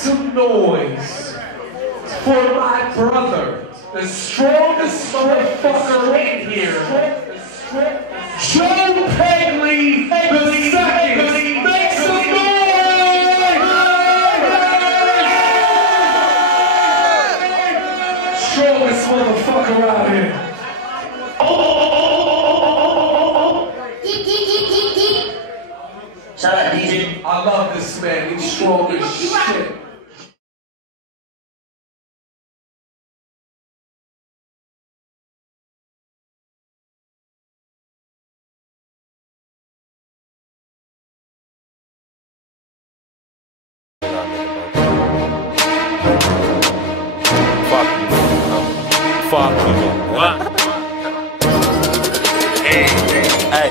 some noise for my brother, the strongest motherfucker in here, Joe Pegley the second. Make some noise! Strongest motherfucker out here. Shout out DJ. I love this man. He's strong as shit. Fuck you. What? Hey,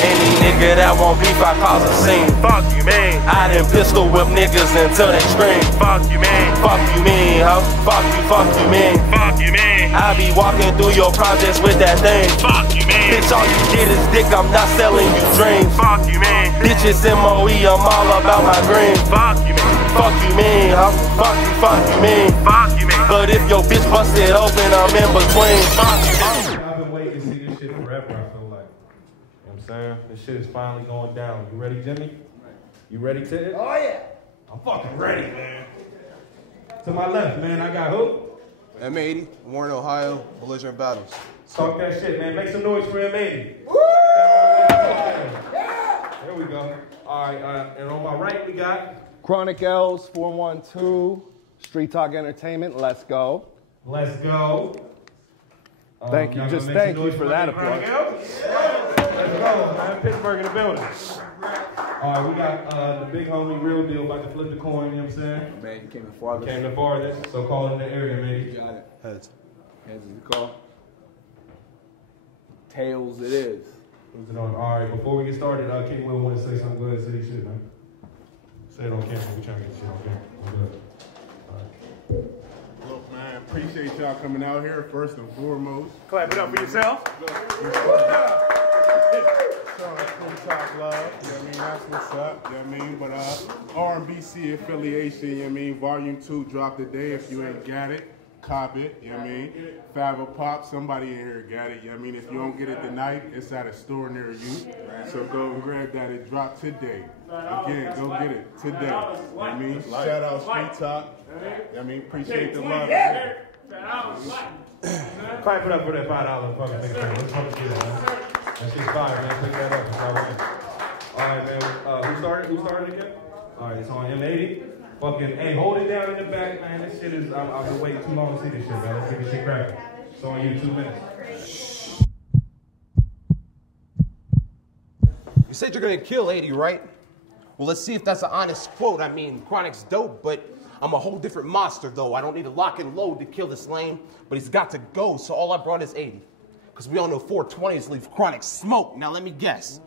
any nigga that won't beef, I cause a scene. Fuck you, man. I done pistol whip niggas until they scream. Fuck you, man. Fuck you, mean, ho. Fuck you, mean. Fuck you, man. I be walking through your projects with that thing. Fuck you, man. Bitch, all you get is dick, I'm not selling you dreams. Fuck you, man. Bitches MOE, I'm all about my green. Fuck you, man. Fuck you, mean, ho. Fuck you, mean. Fuck you, man. But if your bitch busted open, I'm in between. Fuck you, man. I've been waiting to see this shit forever, I feel like. You know what I'm saying? This shit is finally going down. You ready, Jimmy? You ready, Ted? Oh, yeah. I'm fucking ready, man. To my left, man, I got who? M80, Warren, Ohio, belligerent battles. Talk that shit, man. Make some noise for M80. Woo! Yeah! There we go. All right, and on my right, we got... Chronic L's 412, Street Talk Entertainment, let's go. Let's go. Thank you, just thank you for that applause. Let's go, man. Pittsburgh in the building. All right, we got the big homie, real deal, about to flip the coin, you know what I'm saying? Man, you came the farthest. Came the farthest, so call it in the area, man. You got it. Heads. Heads is the call. Tails it is. Who's it on? All right, before we get started, King Will want to say something. Go ahead and say your shit, man. Say it on camera. We trying to get shit on camera. I'm good. All right. Look, man, appreciate y'all coming out here, first and foremost. Clap it up for yourself. Talk love, you know what I mean? That's what's up, you know what I mean? But RBC affiliation, you know what I mean? Volume 2 dropped today. If you ain't got it, cop it, you know what I mean? Fava Pop, somebody in here got it, you know what I mean? If you don't get it tonight, it's at a store near you. So go and grab that. It dropped today. Again, go get it today. You know what I mean? Shout out Street Talk. You know what I mean? Appreciate the love. Clap it up for that $5 fucking thing. Let's fucking get it, man. That shit's fire, man. Pick that up. It's all right. All right, man. Who started? Who started again? All right, it's on M80. Fucking, hey, hold it down in the back, man. This shit is, I've been waiting too long to see this shit, man. Let's get this shit cracking. It's on you, 2 minutes. You said you're gonna kill 80, right? Well, let's see if that's an honest quote. I mean, Chronic's dope, but I'm a whole different monster, though. I don't need a lock and load to kill this lame, but he's got to go, so all I brought is 80. Because we all know 420s leave Chronic smoke. Now, let me guess.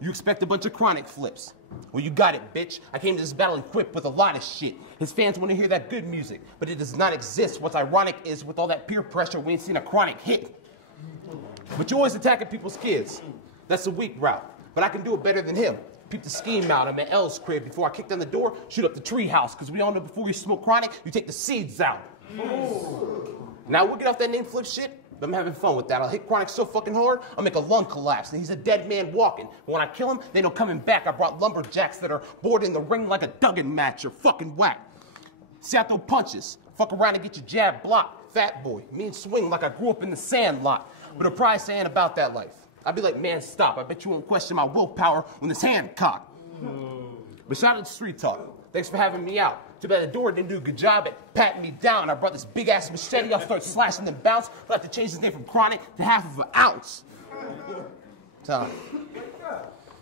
You expect a bunch of Chronic flips. Well, you got it, bitch. I came to this battle equipped with a lot of shit. His fans want to hear that good music, but it does not exist. What's ironic is, with all that peer pressure, we ain't seen a Chronic hit. But you always attacking people's kids. That's a weak route, but I can do it better than him. Peep the scheme out. I'm at L's crib. Before I kick down the door, shoot up the treehouse, because we all know before you smoke Chronic, you take the seeds out. Now, we'll get off that name flip shit. I'm having fun with that. I'll hit Chronic so fucking hard, I'll make a lung collapse, and he's a dead man walking. But when I kill him, they know coming back. I brought lumberjacks that are bored in the ring like a Duggan match. You're fucking whack. See, I throw punches. Fuck around and get your jab blocked. Fat boy. Me and swing like I grew up in the sandlot. But a prize saying about that life. I'd be like, man, stop. I bet you won't question my willpower when this hand cocked. But shout out to Street Talk. Thanks for having me out. Too bad the door didn't do a good job at patting me down. I brought this big-ass machete. I'll start slashing them bounce. I'll have to change his name from Chronic to half of an ounce. Time.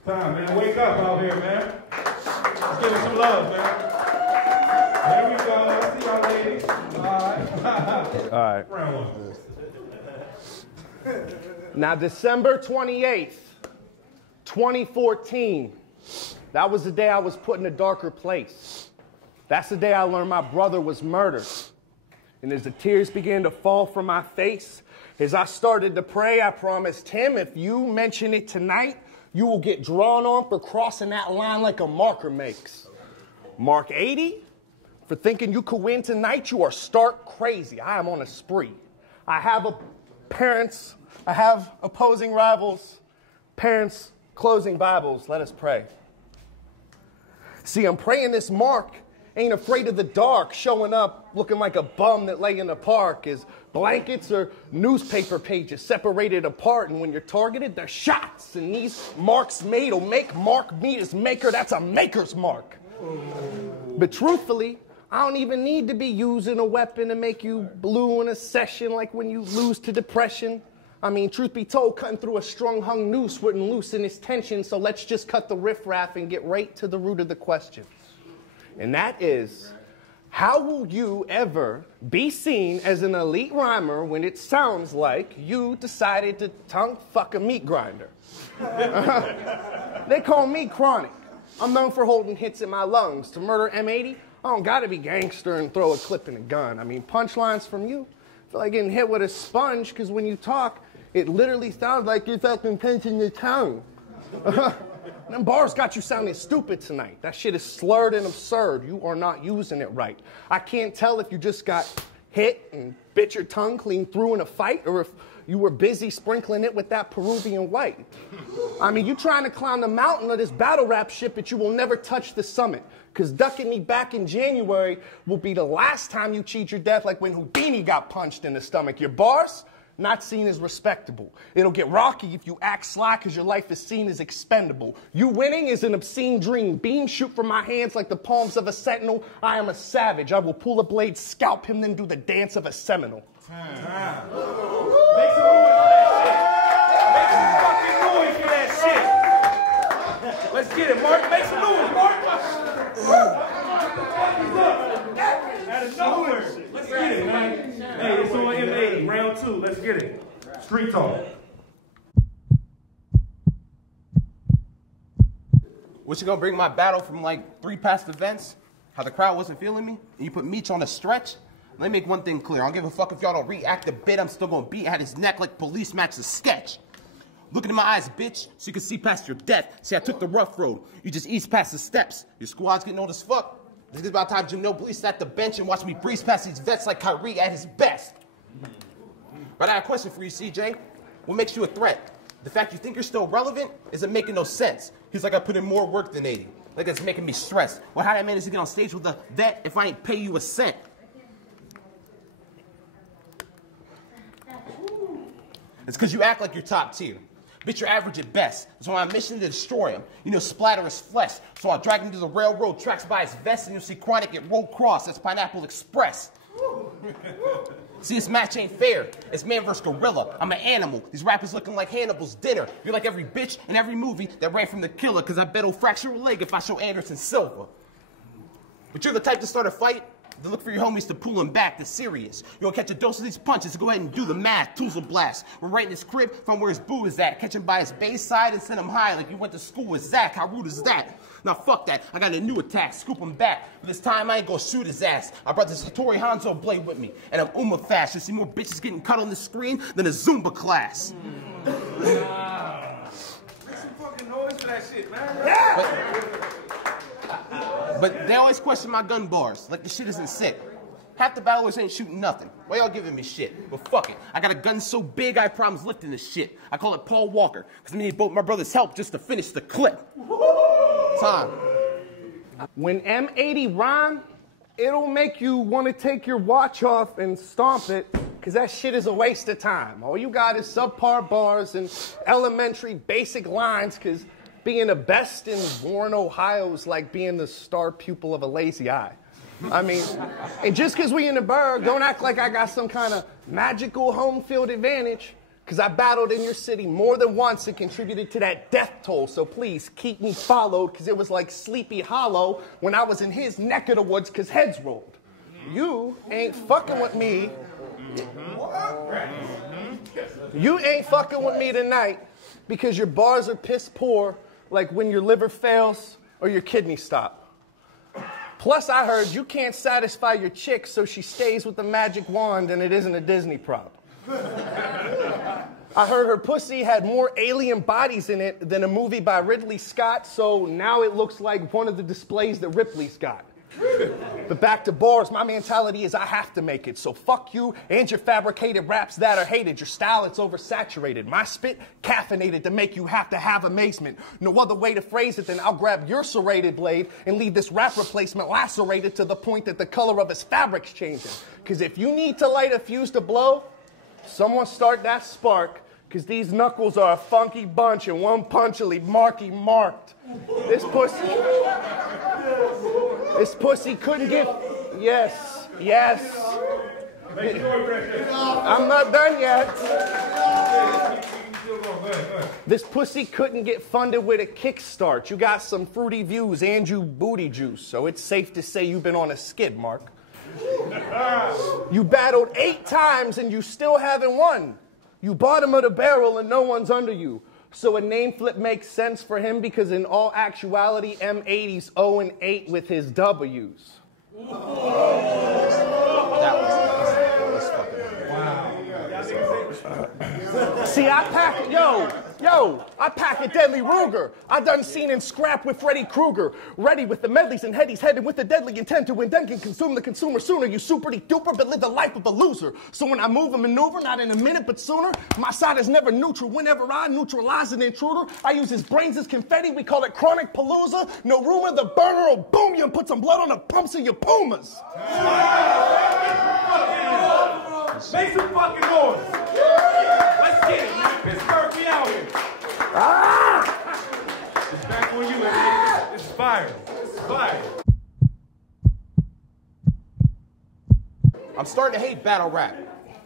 Time, man. Wake up out here, man. Let's give him some love, man. There we go. I see y'all ladies. All right. All right. Round one. Now, December 28th, 2014, that was the day I was put in a darker place. That's the day I learned my brother was murdered. And as the tears began to fall from my face, as I started to pray, I promised him, if you mention it tonight, you will get drawn on for crossing that line like a marker makes. Mark 80, For thinking you could win tonight, you are stark crazy. I am on a spree. I have parents, I have opposing rivals, parents closing Bibles. Let us pray. See, I'm praying this Mark ain't afraid of the dark, showing up looking like a bum that lay in the park. His blankets or newspaper pages separated apart, and when you're targeted, they're shots. And these marks made will make Mark meet his maker. That's a maker's mark. But truthfully, I don't even need to be using a weapon to make you blue in a session like when you lose to depression. I mean, truth be told, cutting through a strong-hung noose wouldn't loosen its tension, so let's just cut the riffraff and get right to the root of the question. And that is, how will you ever be seen as an elite rhymer when it sounds like you decided to tongue fuck a meat grinder? They call me Chronic. I'm known for holding hits in my lungs. To murder M80, I don't gotta be gangster and throw a clip in a gun. I mean, punchlines from you feel like getting hit with a sponge, because when you talk, it literally sounds like you're fucking pinching your tongue. Them bars got you sounding stupid tonight. That shit is slurred and absurd. You are not using it right. I can't tell if you just got hit and bit your tongue clean through in a fight, or if you were busy sprinkling it with that Peruvian white. I mean, you trying to climb the mountain of this battle rap shit, but you will never touch the summit. Because ducking me back in January will be the last time you cheat your death, like when Houdini got punched in the stomach. Your bars, not seen as respectable. It'll get rocky if you act sly, because your life is seen as expendable. You winning is an obscene dream. Beams shoot from my hands like the palms of a sentinel. I am a savage. I will pull a blade, scalp him, then do the dance of a Seminole. Make some fucking noise for that shit. Let's get it, Mark. Make some noise, Mark. Out of nowhere. Let's get it, man. Hey, it's on M80, round 2. Let's get it. Street talk. Was you gonna bring my battle from like 3 past events? How the crowd wasn't feeling me? And you put Meech on a stretch? Let me make one thing clear. I don't give a fuck if y'all don't react a bit. I'm still gonna beat at his neck like police match the sketch. Look into my eyes, bitch, so you can see past your death. See, I took the rough road. You just ease past the steps. Your squad's getting old as fuck. This is about time Ginobili sat the bench and watched me breeze past these vets like Kyrie at his best. But I got a question for you, CJ. What makes you a threat? The fact you think you're still relevant isn't making no sense. He's like, I put in more work than 80. Like, that's making me stressed. Well, how that manage to get on stage with a vet if I ain't pay you a cent? It's because you act like you're top tier. Bitch, you're average at best. So on my mission to destroy him, you know, splatter his flesh. So I'll drag him to the railroad tracks by his vest, and you'll see Chronic get rolled cross. That's Pineapple Express. See, this match ain't fair. It's man versus gorilla. I'm an animal. These rappers looking like Hannibal's dinner. You're like every bitch in every movie that ran from the killer, because I bet he'll fracture a leg if I show Anderson Silva. But you're the type to start a fight, to look for your homies to pull him back. That's serious. You'll catch a dose of these punches. Go ahead and do the math. Tools will blast. We're right in his crib from where his boo is at. Catch him by his base side and send him high like you went to school with Zach. How rude is that? Now fuck that. I got a new attack. Scoop him back. But this time I ain't gonna shoot his ass. I brought this Hattori Hanzo blade with me. And I'm Uma fast. You'll see more bitches getting cut on the screen than a Zumba class. Wow. Make some fucking noise for that shit, man. Yeah. But they always question my gun bars, like the shit isn't sick. Half the battlers ain't shooting nothing. Why y'all giving me shit? But fuck it. I got a gun so big I promise lifting this shit. I call it Paul Walker, because I need both my brother's help just to finish the clip. Time. When M80 rhyme, it'll make you want to take your watch off and stomp it, because that shit is a waste of time. All you got is subpar bars and elementary basic lines, because being the best in Warren, Ohio is like being the star pupil of a lazy eye. I mean, and just because we in the burg, don't act like I got some kind of magical home field advantage, because I battled in your city more than once and contributed to that death toll. So please keep me followed, because it was like Sleepy Hollow when I was in his neck of the woods because heads rolled. You ain't fucking with me. You ain't fucking with me tonight because your bars are piss poor, like when your liver fails or your kidney stop. Plus, I heard you can't satisfy your chick, so she stays with the magic wand and it isn't a Disney prop. I heard her pussy had more alien bodies in it than a movie by Ridley Scott, so now it looks like one of the displays that Ripley's got. But back to bars, my mentality is I have to make it. So fuck you and your fabricated raps that are hated. Your style, it's oversaturated. My spit, caffeinated to make you have to have amazement. No other way to phrase it than I'll grab your serrated blade and leave this rap replacement lacerated to the point that the color of his fabric's changing. Because if you need to light a fuse to blow, someone start that spark. Because these knuckles are a funky bunch and one punch will leave Marky marked. This pussy couldn't get... Yes. I'm not done yet. This pussy couldn't get funded with a kickstart. You got some fruity views and you booty juice, so it's safe to say you've been on a skid, Mark. You battled 8 times and you still haven't won. You bottom of the barrel and no one's under you. So a name flip makes sense for him because in all actuality, M80's 0-8 with his W's. That was fucking See, I pack it, I pack a deadly Ruger. I done seen and scrap with Freddy Krueger. Ready with the medleys and headies, headed with the deadly intent to win, then can consume the consumer sooner. You superty duper, but live the life of a loser. So when I move and maneuver, not in a minute, but sooner, my side is never neutral. Whenever I neutralize an intruder, I use his brains as confetti. We call it chronic palooza. No rumor, the burner will boom you and put some blood on the pumps of your pumas. Make some fucking noise. Let's get it, man. Pittsburgh, we out here. It's back on you, man. This is fire. I'm starting to hate battle rap.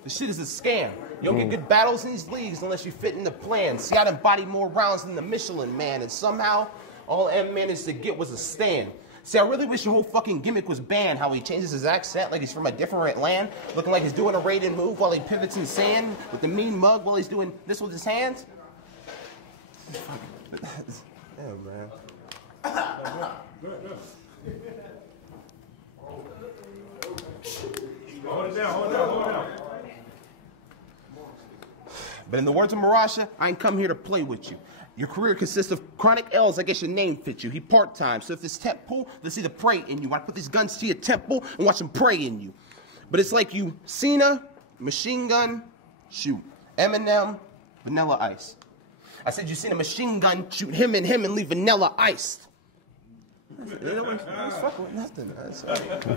This shit is a scam. You don't get good battles in these leagues unless you fit in the plan. See, I done bodied more rounds than the Michelin Man, and somehow all M managed to get was a stand. See, I really wish your whole fucking gimmick was banned, how he changes his accent like he's from a different land, looking like he's doing a raided move while he pivots in sand, with the mean mug while he's doing this with his hands. Yeah, man. Hold it down. But in the words of Marasha, I ain't come here to play with you. Your career consists of chronic L's, I guess your name fits you. He part-time, so if this temp pull, let's see the prey in you. I put these guns to your temple and watch them pray in you. But it's like you, Cena, machine gun, shoot. Eminem, Vanilla Ice. I said you seen a machine gun, shoot him and leave Vanilla Ice. You know what? Fuck with nothing.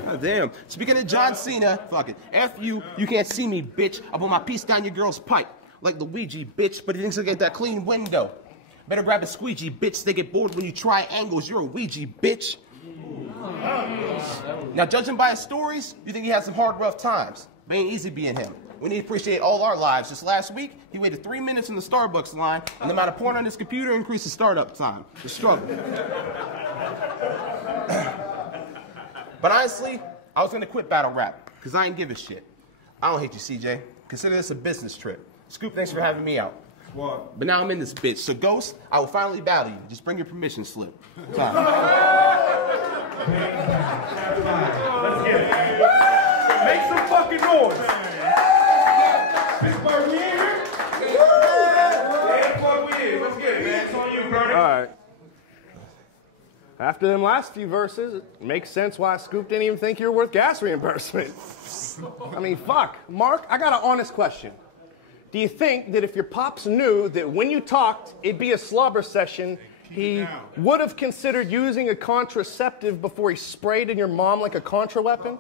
God damn. Speaking of John Cena, fuck it. F you can't see me, bitch. I put my piece down your girl's pipe. Like Luigi, bitch, but he thinks he'll get that clean window. Better grab a squeegee, bitch. They get bored when you try angles. You're a Ouija, bitch. Now, judging by his stories, you think he had some hard, rough times. But ain't easy being him. We need to appreciate all our lives. Just last week, he waited 3 minutes in the Starbucks line, and the amount of porn on his computer increased his startup time. The struggle. But honestly, I was going to quit battle rap, because I ain't give a shit. I don't hate you, CJ. Consider this a business trip. Scoop, thanks for having me out. What? But now I'm in this bitch. So, Ghost, I will finally battle you. Just bring your permission slip. Let's get it. Make some fucking noise. Pittsburgh, we in here? Yeah, we in. Let's get it, man. It's on you, Bernie. All right. After them last few verses, it makes sense why Scoop didn't even think you were worth gas reimbursement. I mean, fuck. Mark, I got an honest question. Do you think that if your pops knew that when you talked, it'd be a slobber session, he would have considered using a contraceptive before he sprayed in your mom like a contra weapon?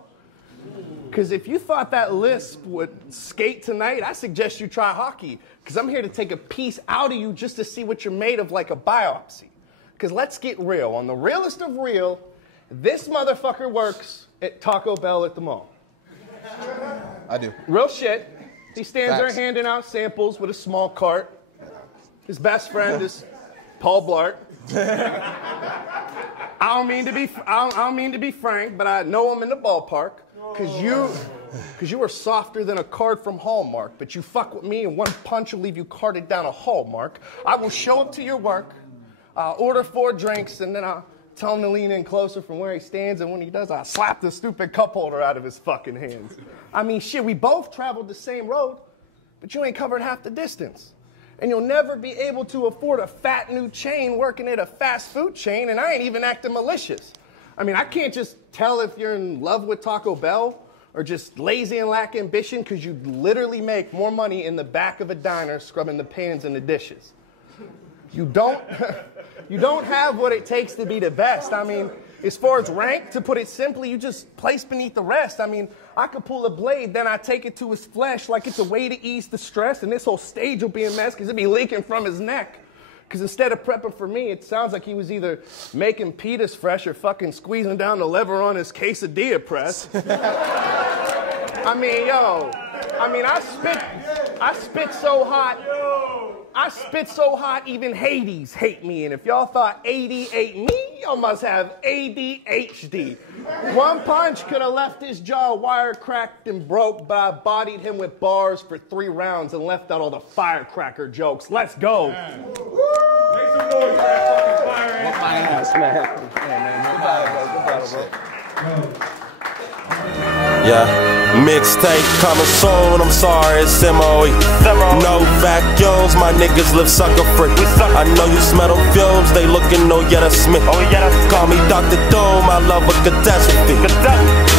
Because if you thought that lisp would skate tonight, I suggest you try hockey. Because I'm here to take a piece out of you just to see what you're made of like a biopsy. Because let's get real. On the realest of real, this motherfucker works at Taco Bell at the mall. I do. Real shit. He stands there Facts. handing out samples with a small cart. His best friend is Paul Blart. I don't mean to be frank, but I know him in the ballpark because you are softer than a card from Hallmark. But you fuck with me, and one punch will leave you carted down a hallmark. I will show up to your work, order 4 drinks, and then I'll tell him to lean in closer from where he stands, and when he does, I'll slap the stupid cup holder out of his fucking hands. I mean, shit, we both traveled the same road, but you ain't covered half the distance. And you'll never be able to afford a fat new chain working at a fast food chain, and I ain't even acting malicious. I mean, I can't just tell if you're in love with Taco Bell or just lazy and lack ambition because you literally make more money in the back of a diner scrubbing the pans and the dishes. You don't have what it takes to be the best. I mean, as far as rank, to put it simply, you just place beneath the rest. I mean, I could pull a blade, then I take it to his flesh like it's a way to ease the stress, and this whole stage will be a mess because it'll be leaking from his neck. Because instead of prepping for me, it sounds like he was either making pitas fresh or fucking squeezing down the lever on his quesadilla press. I mean, yo, I spit so hot. I spit so hot, even Hades hate me. And if y'all thought 80 ate me, y'all must have ADHD. One punch could have left his jaw wire cracked and broke, but I bodied him with bars for 3 rounds and left out all the firecracker jokes. Let's go. Make some noise for that fucking fire ass. Yeah, mixtape coming soon, I'm sorry, it's M80. No vacuums, my niggas live sucker free. I know you smell them fumes, they looking no Yetta Smith. Call me Dr. Doom, I love a catastrophe.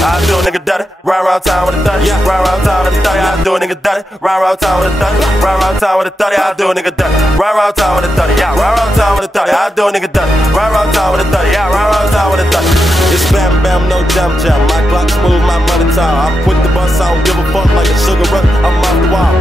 I do a nigga dirty, ride around town with a 30. Ride around town with a 30, I do a nigga dirty. Ride around town with a 30. Ride around town with a 30, I do a nigga dirty. Ride around town with a 30, yeah, ride around town with a 30, I do a nigga dirty. Ride around town with a 30, yeah, ride around town with a 30. It's bam bam, no jam jam. My clock smooth, my money time. I'm quick to bust, I don't give a fuck like a sugar rush. I'm off the wall.